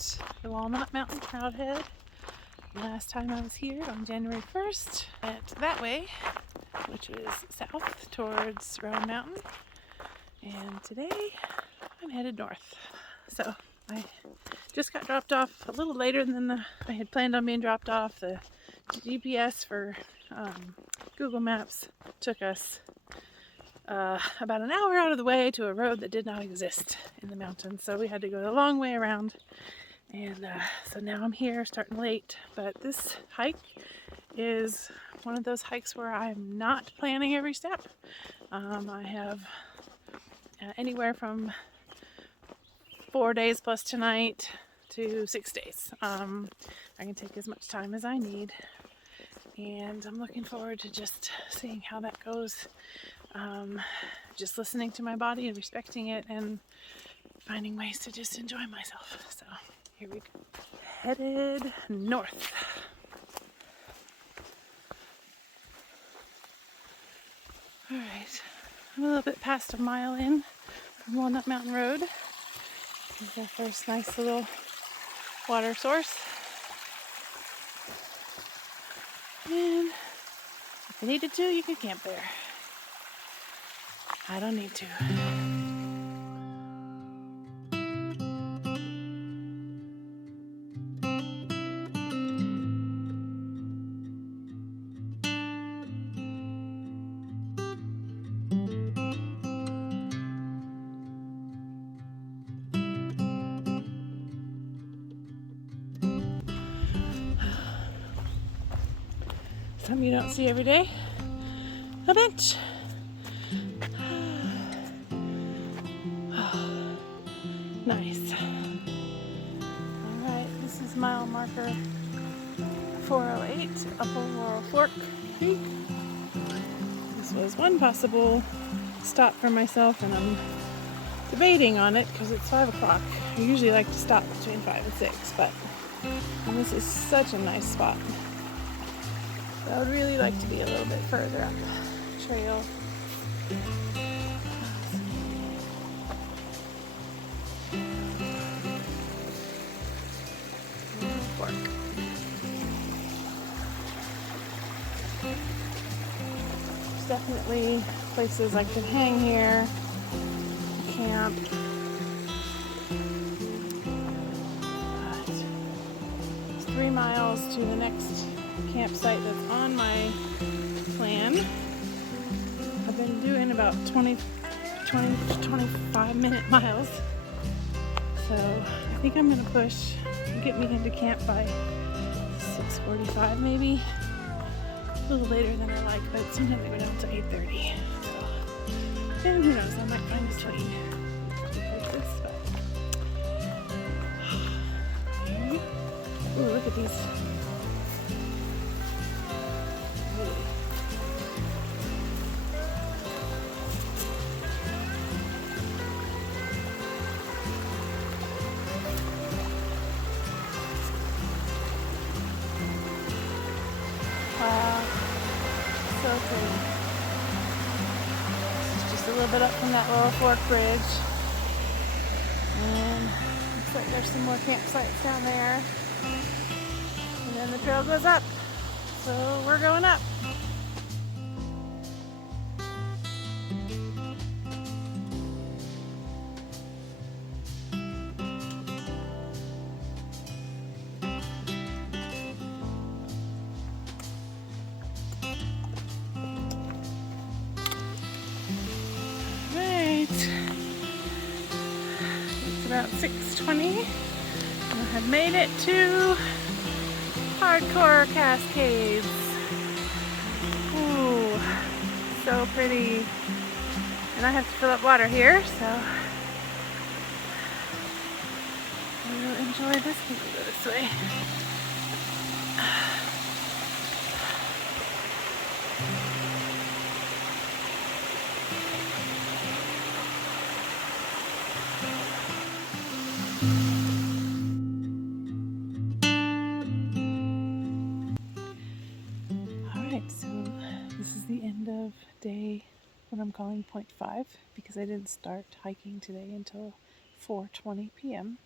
at the Walnut Mountain Rd. Last time I was here on January 1st, went that way, which was south towards Round Mountain, and today I'm headed north. So I just got dropped off a little later than I had planned on being dropped off. The GPS for Google Maps took us about an hour out of the way to a road that did not exist in the mountains, so we had to go the long way around. And so now I'm here, starting late, but this hike is one of those hikes where I'm not planning every step. I have anywhere from 4 days plus tonight to 6 days. I can take as much time as I need, and I'm looking forward to just seeing how that goes. Just listening to my body and respecting it and finding ways to just enjoy myself. So here we go. Headed north. Alright, I'm a little bit past a mile in from Walnut Mountain Rd. Here's our first nice little water source. And if you needed to, you could camp there. I don't need to. Something you don't see every day. A bench. Nice. Alright, this is mile marker 408 up on Laurel Fork Creek. This was one possible stop for myself, and I'm debating on it because it's 5 o'clock. I usually like to stop between 5 and 6, but this is such a nice spot. So I would really like to be a little bit further up trail. Fork. There's definitely places I could hang here, camp. But it's 3 miles to the next campsite that's on my plan. I've been doing about 20 to 25 minute miles. So I think I'm gonna push and get me into camp by 6:45 maybe. A little later than I like, but sometimes I go down to 8:30. So, and who knows, I might find a train to places. But ooh, look at these. Wow, so pretty. This is just a little bit up from that Laurel Fork Bridge. And looks like there's some more campsites down there. And then the trail goes up. So we're going up. It's about 6:20. I have made it to Hardcore Cascades. Ooh, so pretty. And I have to fill up water here, so I will enjoy this. We can go this way. So this is the end of day, what I'm calling 0.5, because I didn't start hiking today until 4:20 p.m.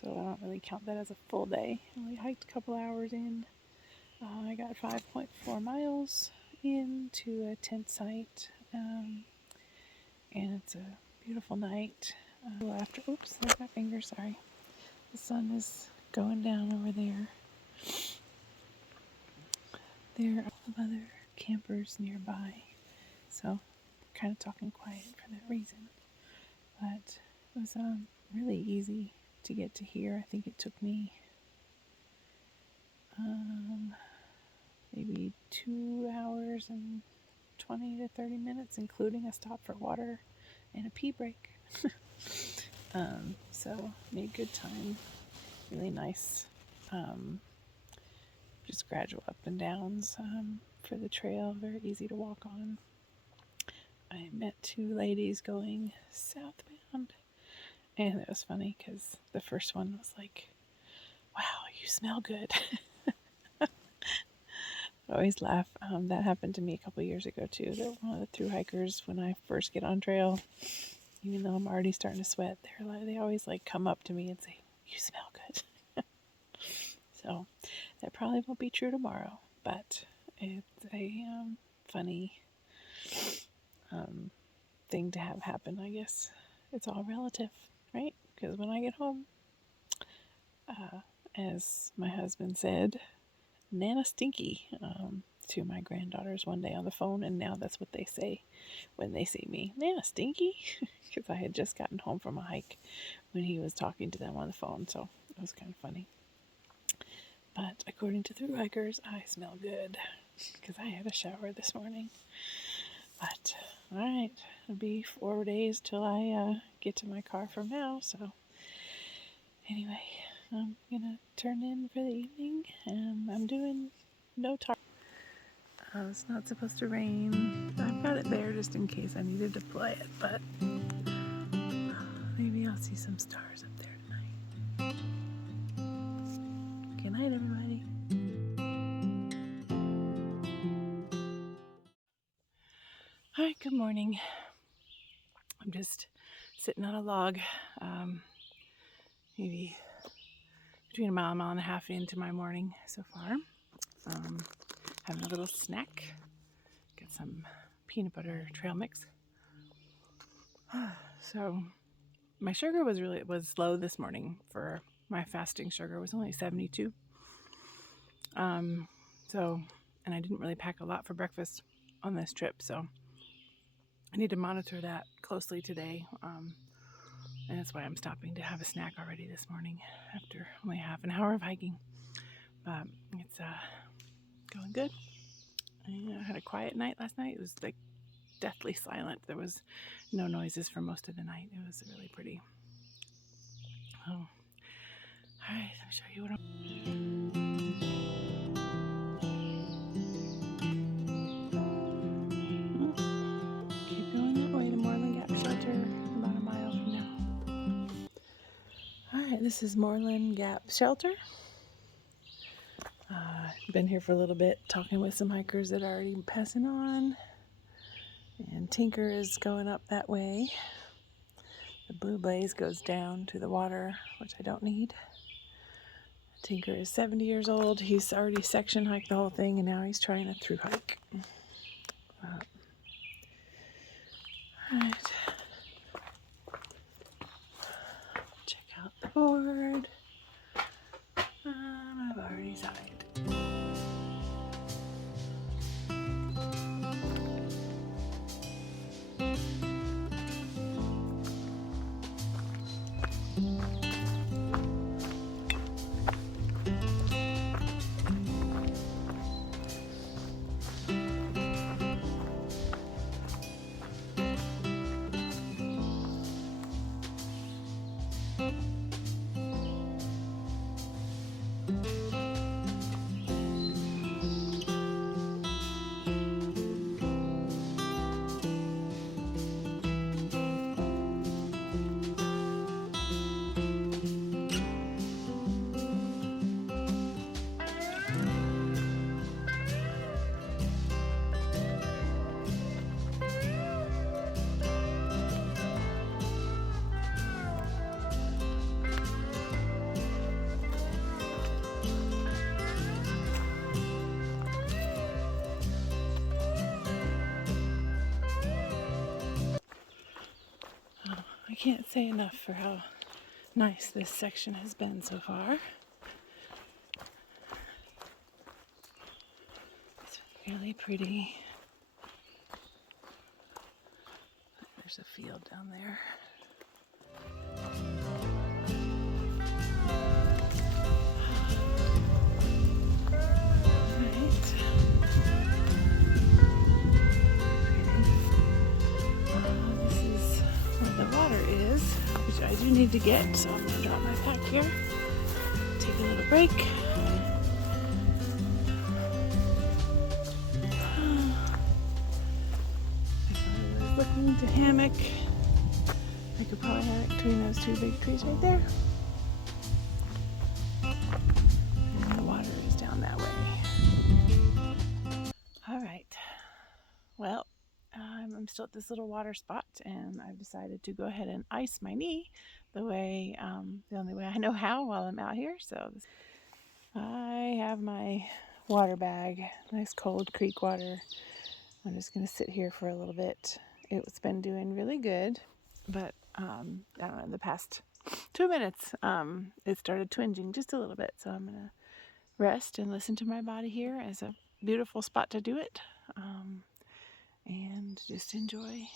So so I don't really count that as a full day. I only hiked a couple hours in. I got 5.4 miles into a tent site, and it's a beautiful night. After, oops, there's my finger, sorry. The sun is going down over there. There are other campers nearby, so kind of talking quiet for that reason. But it was really easy to get to here. I think it took me maybe 2 hours and 20 to 30 minutes, including a stop for water and a pee break. So made good time. Really nice, just gradual up and downs for the trail. Very easy to walk on. I met 2 ladies going southbound, and it was funny because the first one was like, "Wow, you smell good." I always laugh. That happened to me a couple years ago too. They're one of the thru hikers when I first get on trail. Even though I'm already starting to sweat, they always like come up to me and say, "You smell good." So that probably won't be true tomorrow, but it's a funny thing to have happen, I guess. It's all relative, right? Because when I get home, as my husband said, Nana Stinky, to my granddaughters one day on the phone, and now that's what they say when they see me, Nana Stinky, because I had just gotten home from a hike when he was talking to them on the phone, so it was kind of funny. But according to thru hikers, I smell good because I had a shower this morning. But all right, it'll be 4 days till I get to my car from now. So anyway, I'm gonna turn in for the evening, and I'm doing no talk. It's not supposed to rain. I've got it there just in case I needed to play it, but maybe I'll see some stars up there tonight. Good night, everybody. All right, good morning. I'm just sitting on a log, maybe between a mile and a half into my morning so far. Having a little snack. Got some peanut butter trail mix. So my sugar was low this morning. For my fasting sugar was only 72. And I didn't really pack a lot for breakfast on this trip, so I need to monitor that closely today. And that's why I'm stopping to have a snack already this morning after only half an hour of hiking. But it's going good. I had a quiet night last night. It was like deathly silent. There was no noises for most of the night. It was really pretty. Oh, all right. Let me show you what keep going that way to Moreland Gap shelter, about a mile from now. All right, this is Moreland Gap shelter. Been here for a little bit, talking with some hikers that are already passing on. And Tinker is going up that way. The blue blaze goes down to the water, which I don't need. Tinker is 70 years old. He's already section hiked the whole thing, and now he's trying a through hike. Alright. Check out the board. I've already signed. can't say enough for how nice this section has been so far. It's really pretty. There's a field down there. Which I do need to get, so I'm going to drop my pack here, take a little break. If I was looking to hammock, I could probably hammock between those two big trees right there. And the water is down that way. Alright, well, I'm still at this little water spot, and I've decided to go ahead and ice my knee the only way I know how while I'm out here. So I have my water bag, nice cold creek water. I'm just going to sit here for a little bit. It's been doing really good, but I don't know, in the past 2 minutes, it started twinging just a little bit. So I'm going to rest and listen to my body here as a beautiful spot to do it. And just enjoy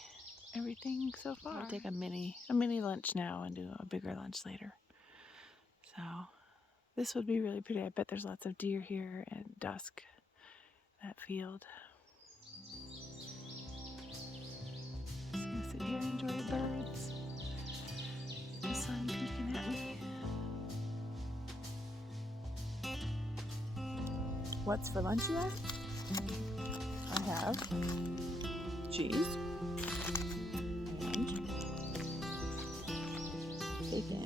everything so far. I'll take a mini lunch now and do a bigger lunch later. So this would be really pretty. I bet there's lots of deer here at dusk, that field. Just gonna sit here and enjoy the birds. The sun peeking at me. What's for lunch, you ask? I have cheese and bacon.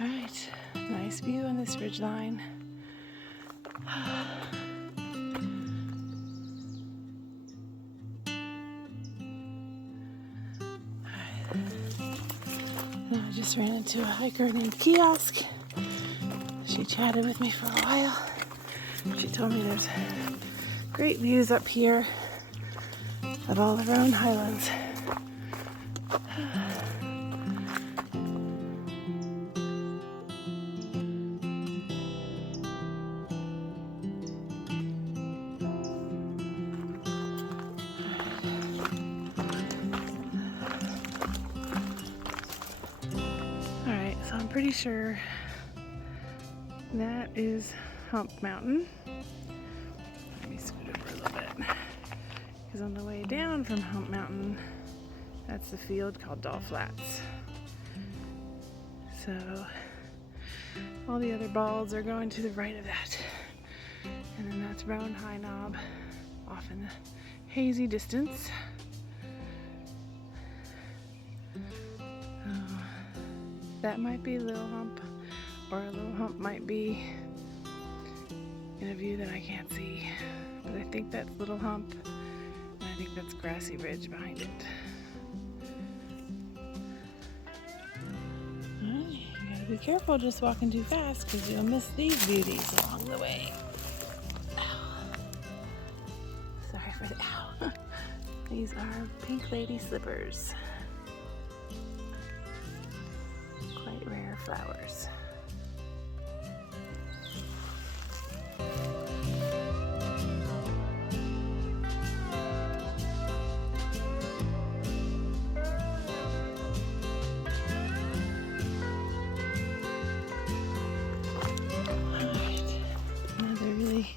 All right, nice view on this ridgeline. I just ran into a hiker named Kiosk. She chatted with me for a while. She told me there's great views up here of all around Highlands. So I'm pretty sure that is Hump Mountain. Let me scoot over a little bit. Because on the way down from Hump Mountain, that's the field called Doll Flats. So all the other balls are going to the right of that. And then that's Roan High Knob off in the hazy distance. That might be Little Hump, or a Little Hump might be in a view that I can't see. But I think that's Little Hump, and I think that's Grassy Ridge behind it. Alright, you gotta be careful just walking too fast, because you'll miss these beauties along the way. Ow. Sorry for the ow. These are Pink Lady slippers. Rare flowers. Alright, another really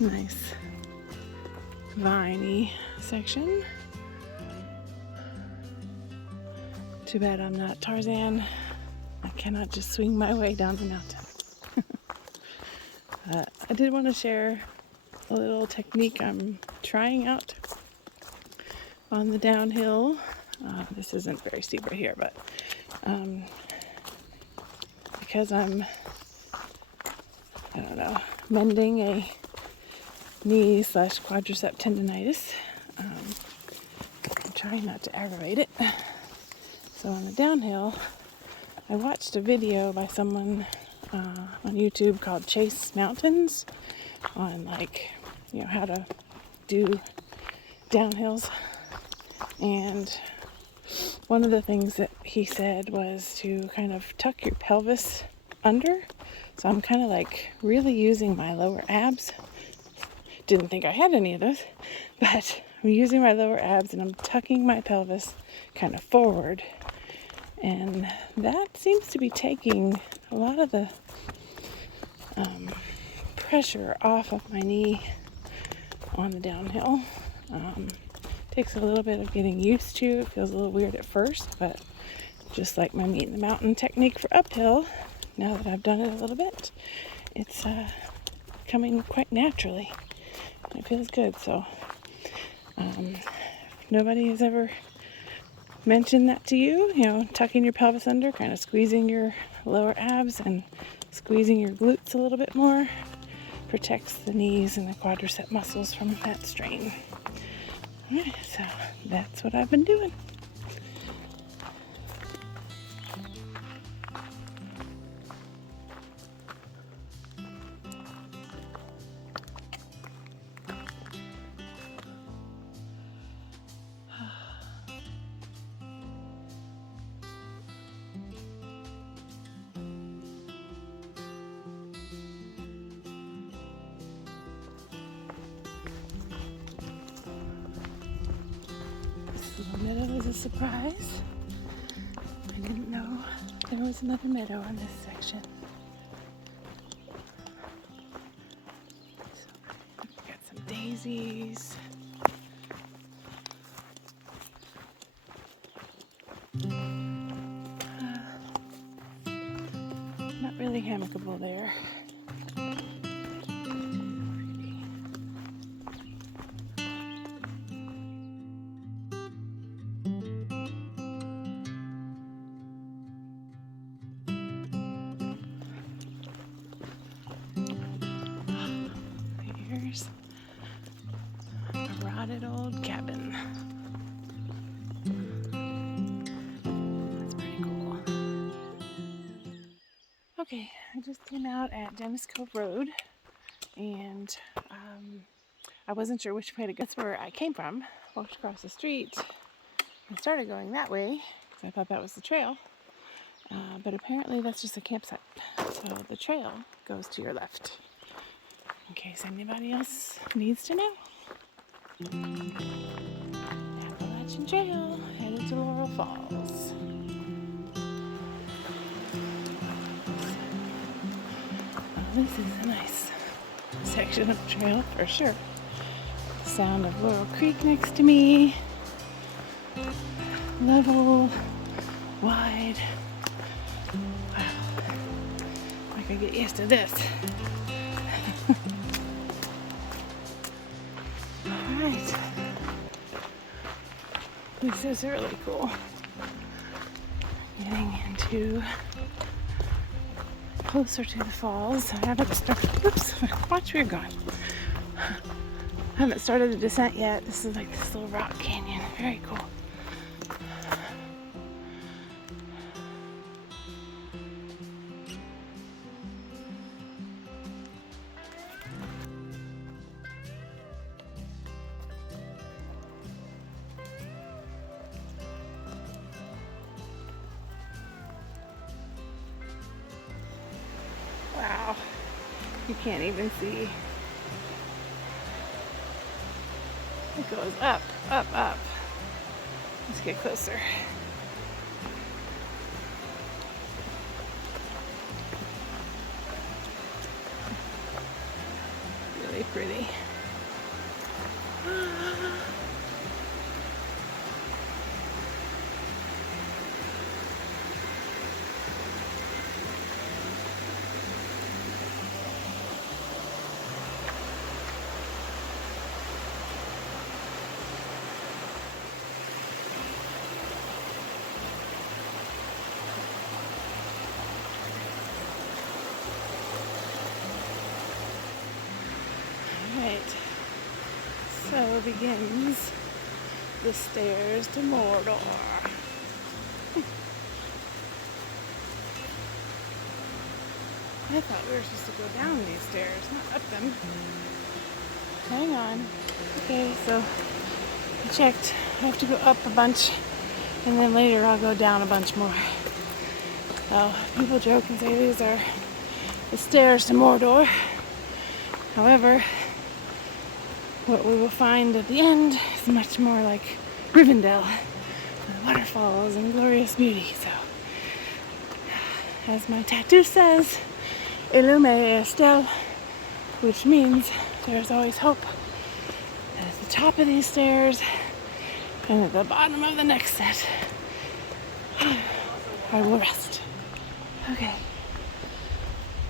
nice viney section. Too bad I'm not Tarzan. I cannot just swing my way down the mountain. I did want to share a little technique I'm trying out on the downhill. This isn't very steep right here, but because I'm, mending a knee/quadricep tendonitis. I'm trying not to aggravate it. So on the downhill, I watched a video by someone on YouTube called Chase Mountains on how to do downhills. And one of the things that he said was to kind of tuck your pelvis under. So I'm kind of really using my lower abs. Didn't think I had any of those, but I'm using my lower abs and I'm tucking my pelvis kind of forward. And that seems to be taking a lot of the pressure off of my knee on the downhill. Takes a little bit of getting used to. It feels a little weird at first, but just like my meet in the mountain technique for uphill, now that I've done it a little bit, it's coming quite naturally. It feels good. So if nobody has ever mentioned that to you, tucking your pelvis under, kind of squeezing your lower abs and squeezing your glutes a little bit more, protects the knees and the quadricep muscles from that strain. Alright, so that's what I've been doing. This little meadow was a surprise. I didn't know there was another meadow on this section. So, got some daisies. Not really amicable there. Here's a rotted old cabin. That's pretty cool. Okay, I just came out at Dennis Cove Road, and I wasn't sure which way to go. That's where I came from. Walked across the street and started going that way because I thought that was the trail. But apparently that's just a campsite. So the trail goes to your left, in case anybody else needs to know. Appalachian Trail, headed to Laurel Falls. This is a nice section of trail for sure. The sound of Laurel Creek next to me. Level, wide. Wow. I could get used to this. Alright. This is really cool. Getting into closer to the falls. I haven't started. Oops, watch where you're going. I haven't started the descent yet. This is like this little rock canyon. Very cool. Wow, you can't even see. It goes up, up, up. Let's get closer. Really pretty. Right. so begins the stairs to Mordor. I thought we were supposed to go down these stairs, not up them. Hang on. Okay, so I checked. I have to go up a bunch, and then later I'll go down a bunch more. So people joke and say these are the stairs to Mordor. However, what we will find at the end is much more like Rivendell, with waterfalls and glorious beauty. So, as my tattoo says, Illume Estel, which means there's always hope at the top of these stairs and at the bottom of the next set. I will rest. Okay.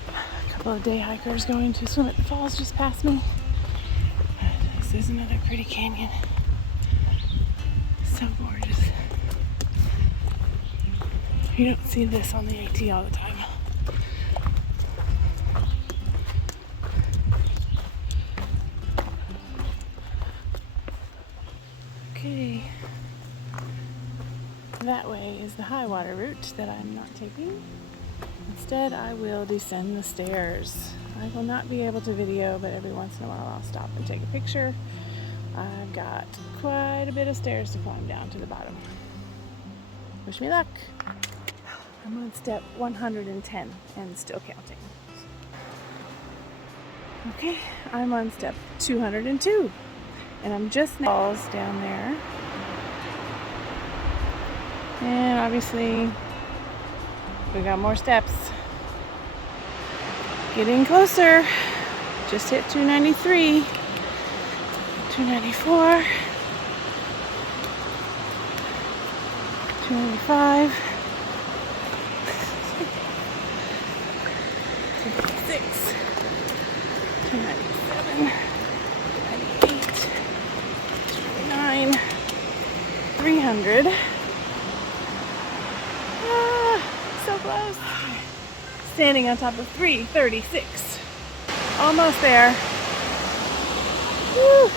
A couple of day hikers going to swim at the falls just past me. This is another pretty canyon. So gorgeous. You don't see this on the AT all the time. Okay. That way is the high water route that I'm not taking. Instead, I will descend the stairs. I will not be able to video, but every once in a while I'll stop and take a picture. I've got quite a bit of stairs to climb down to the bottom. Wish me luck. I'm on step 110 and still counting. Okay, I'm on step 202 and I'm just falls down there. And obviously we got more steps. Getting closer. Just hit 293. 294. 295. 296. 297. 298. 299. 300. So close. Standing on top of 336. Almost there. Woo!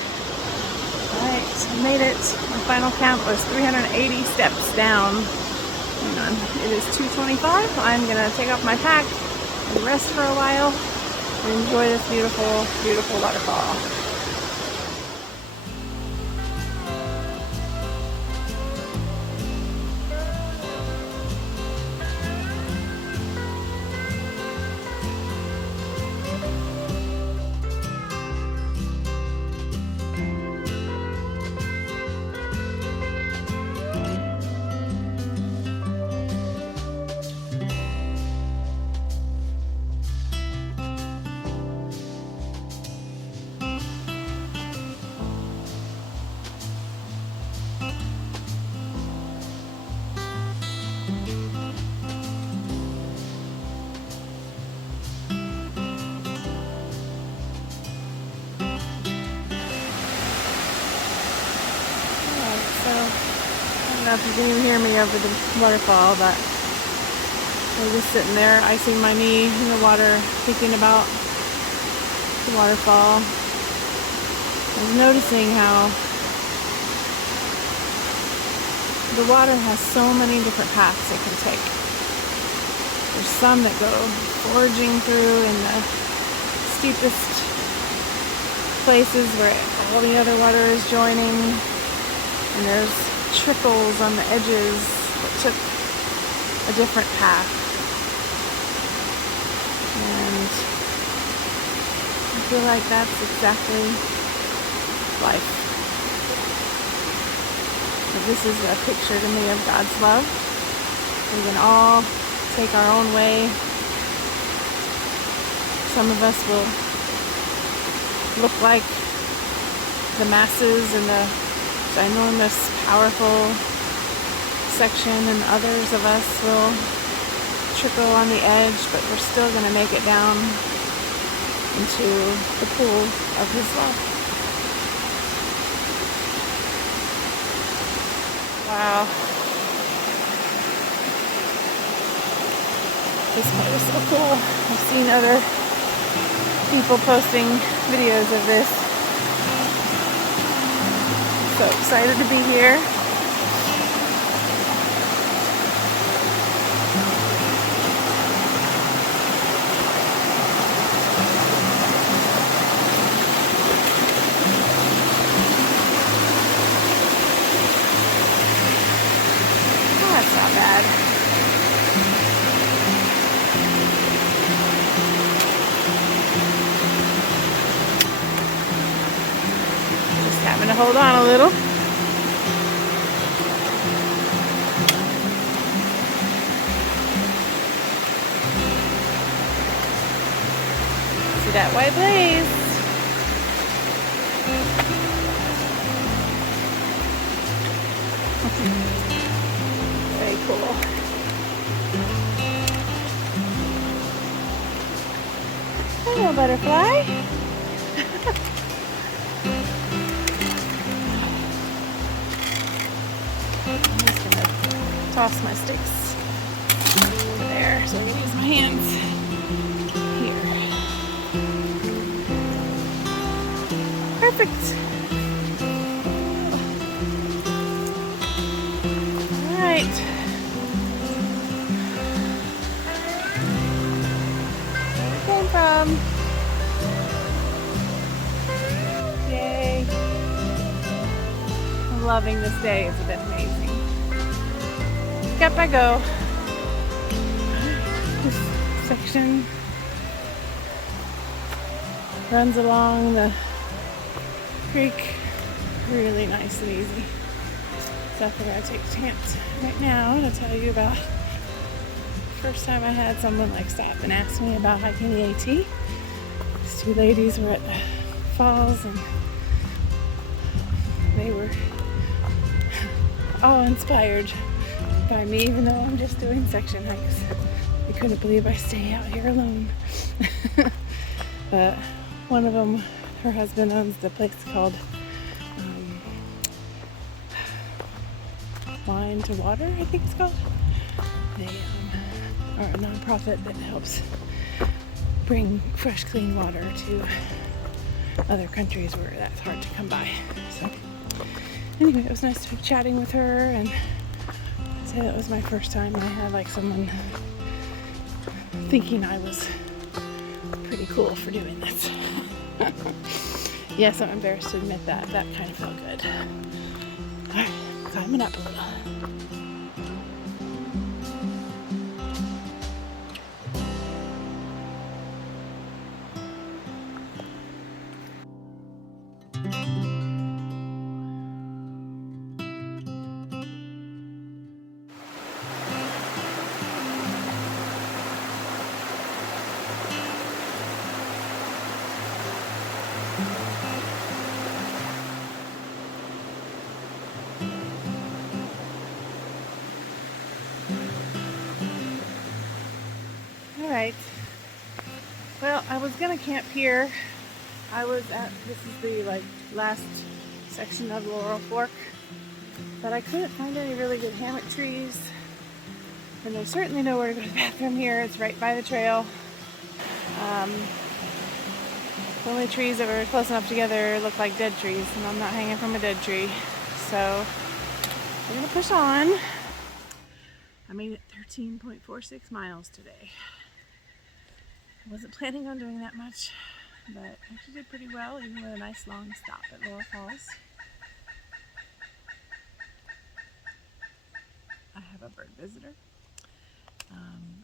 Alright, I made it. My final count was 380 steps down. Hang on. It is 2:25. I'm gonna take off my pack and rest for a while and enjoy this beautiful, beautiful waterfall. I don't know if you can even hear me over the waterfall, but I was just sitting there icing my knee in the water, thinking about the waterfall. I was noticing how the water has so many different paths it can take. There's some that go forging through in the steepest places where all the other water is joining, and there's trickles on the edges that took a different path. And I feel like that's exactly life. But this is a picture to me of God's love. We can all take our own way. Some of us will look like the masses and the ginormous, powerful section, and others of us will trickle on the edge, but we're still going to make it down into the pool of His love. Wow. This part is so cool. I've seen other people posting videos of this. So excited to be here. Oh, that's not bad. Just having to hold on a little. See that white blaze? Very cool. Hello, butterfly. I'm just gonna toss my sticks over there so I can use my hands here. Perfect. All right. Where it came from. Yay. I'm loving this day. It's been amazing. Up I go. This section runs along the creek really nice and easy. So I figured I'd take a chance right now to tell you about the first time I had someone like stop and ask me about hiking the AT. These two ladies were at the falls and they were all inspired by me, even though I'm just doing section hikes. I couldn't believe I stay out here alone. One of them, her husband owns the place called Wine to Water, I think it's called. They are a nonprofit that helps bring fresh, clean water to other countries where that's hard to come by. So anyway, it was nice to be chatting with her, and I'd say that was my first time I had like someone thinking I was pretty cool for doing this. Yes, I'm embarrassed to admit that. That kind of felt good. Alright, climbing up a little. Alright, well, I was gonna camp here. This is the last section of Laurel Fork, but I couldn't find any really good hammock trees, and there's certainly nowhere to go to the bathroom here. It's right by the trail. The only trees that were close enough together look like dead trees, and I'm not hanging from a dead tree, so we're gonna push on. I made it 13.46 miles today. I wasn't planning on doing that much, but I actually did pretty well, even with a nice long stop at Laurel Falls. I have a bird visitor.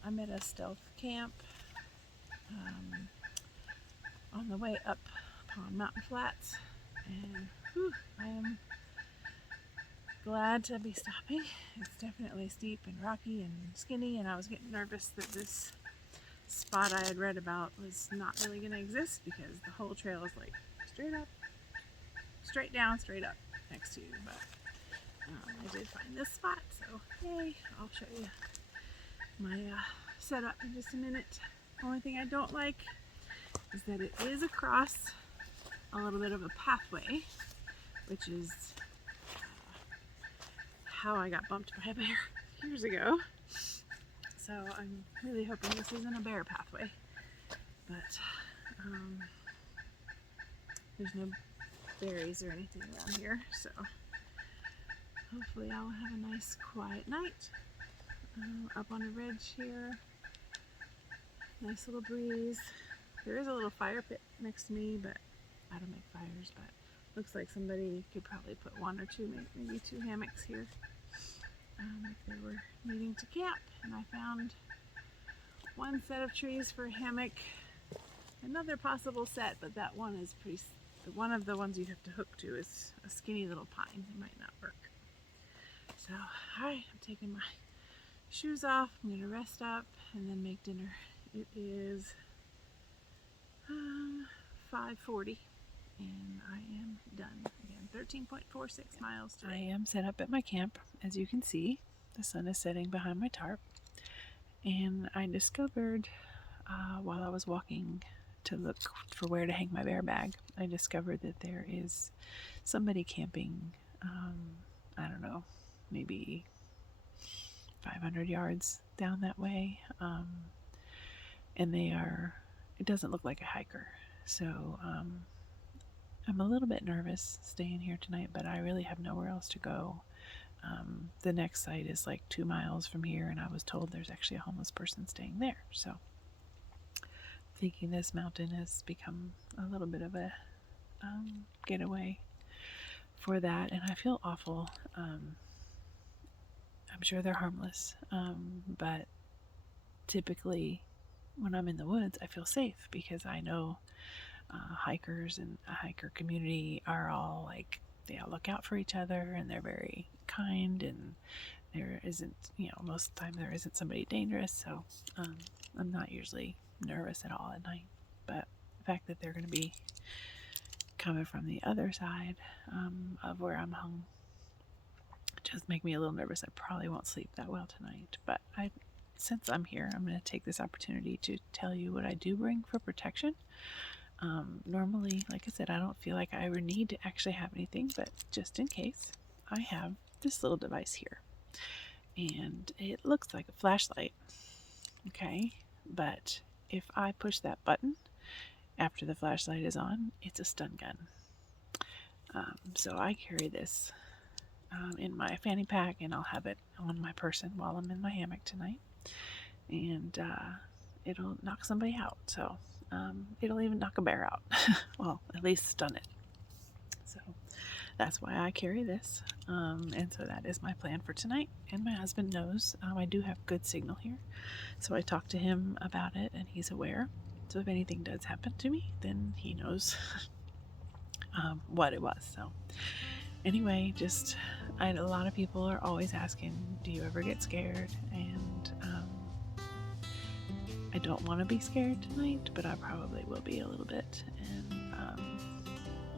I'm at a stealth camp on the way up on Mountain Flats, and I am glad to be stopping. It's definitely steep and rocky and skinny, and I was getting nervous that this spot I had read about was not really going to exist because the whole trail is like straight up, straight down, straight up next to you. But I did find this spot, so yay! I'll show you my setup in just a minute. Only thing I don't like is that it is across a little bit of a pathway, which is how I got bumped by a bear years ago. So I'm really hoping this isn't a bear pathway, but there's no berries or anything around here, so hopefully I'll have a nice quiet night. Up on a ridge here. Nice little breeze. There is a little fire pit next to me, but I don't make fires, but looks like somebody could probably put one or two, maybe two hammocks here if they were needing to camp. And I found one set of trees for a hammock, another possible set, but that one is pretty, one of the ones you have to hook to is a skinny little pine. It might not work. So, alright, I'm taking my shoes off. I'm going to rest up and then make dinner. It is 5:40 and I am done. Again, 13.46 miles today. I am set up at my camp. As you can see, the sun is setting behind my tarp. And I discovered while I was walking to look for where to hang my bear bag, I discovered that there is somebody camping, I don't know, maybe 500 yards down that way. And it doesn't look like a hiker. So I'm a little bit nervous staying here tonight, but I really have nowhere else to go. The next site is like 2 miles from here, and I was told there's actually a homeless person staying there. So thinking this mountain has become a little bit of a getaway for that, and I feel awful. I'm sure they're harmless, but typically when I'm in the woods I feel safe because I know hikers and a hiker community are all like, they all look out for each other and they're very kind, and there isn't, most of the time there isn't somebody dangerous. So I'm not usually nervous at all at night, but the fact that they're going to be coming from the other side of where I'm hung just make me a little nervous. I probably won't sleep that well tonight, but since I'm here, I'm going to take this opportunity to tell you what I do bring for protection. Normally, like I said, I don't feel like I ever need to actually have anything, but just in case, I have this little device here. And it looks like a flashlight, okay? But if I push that button after the flashlight is on, it's a stun gun. So I carry this in my fanny pack, and I'll have it on my person while I'm in my hammock tonight. And it'll knock somebody out. So it'll even knock a bear out. Well, at least stun it. So that's why I carry this. And so that is my plan for tonight. And my husband knows I do have good signal here. So I talked to him about it, and he's aware. So if anything does happen to me, then he knows what it was. So anyway, a lot of people are always asking, do you ever get scared? And I don't want to be scared tonight, but I probably will be a little bit. And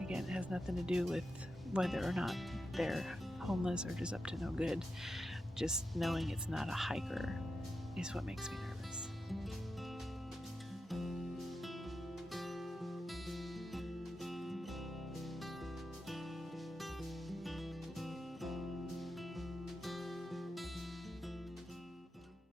again, it has nothing to do with whether or not they're homeless or just up to no good. Just knowing it's not a hiker is what makes me nervous.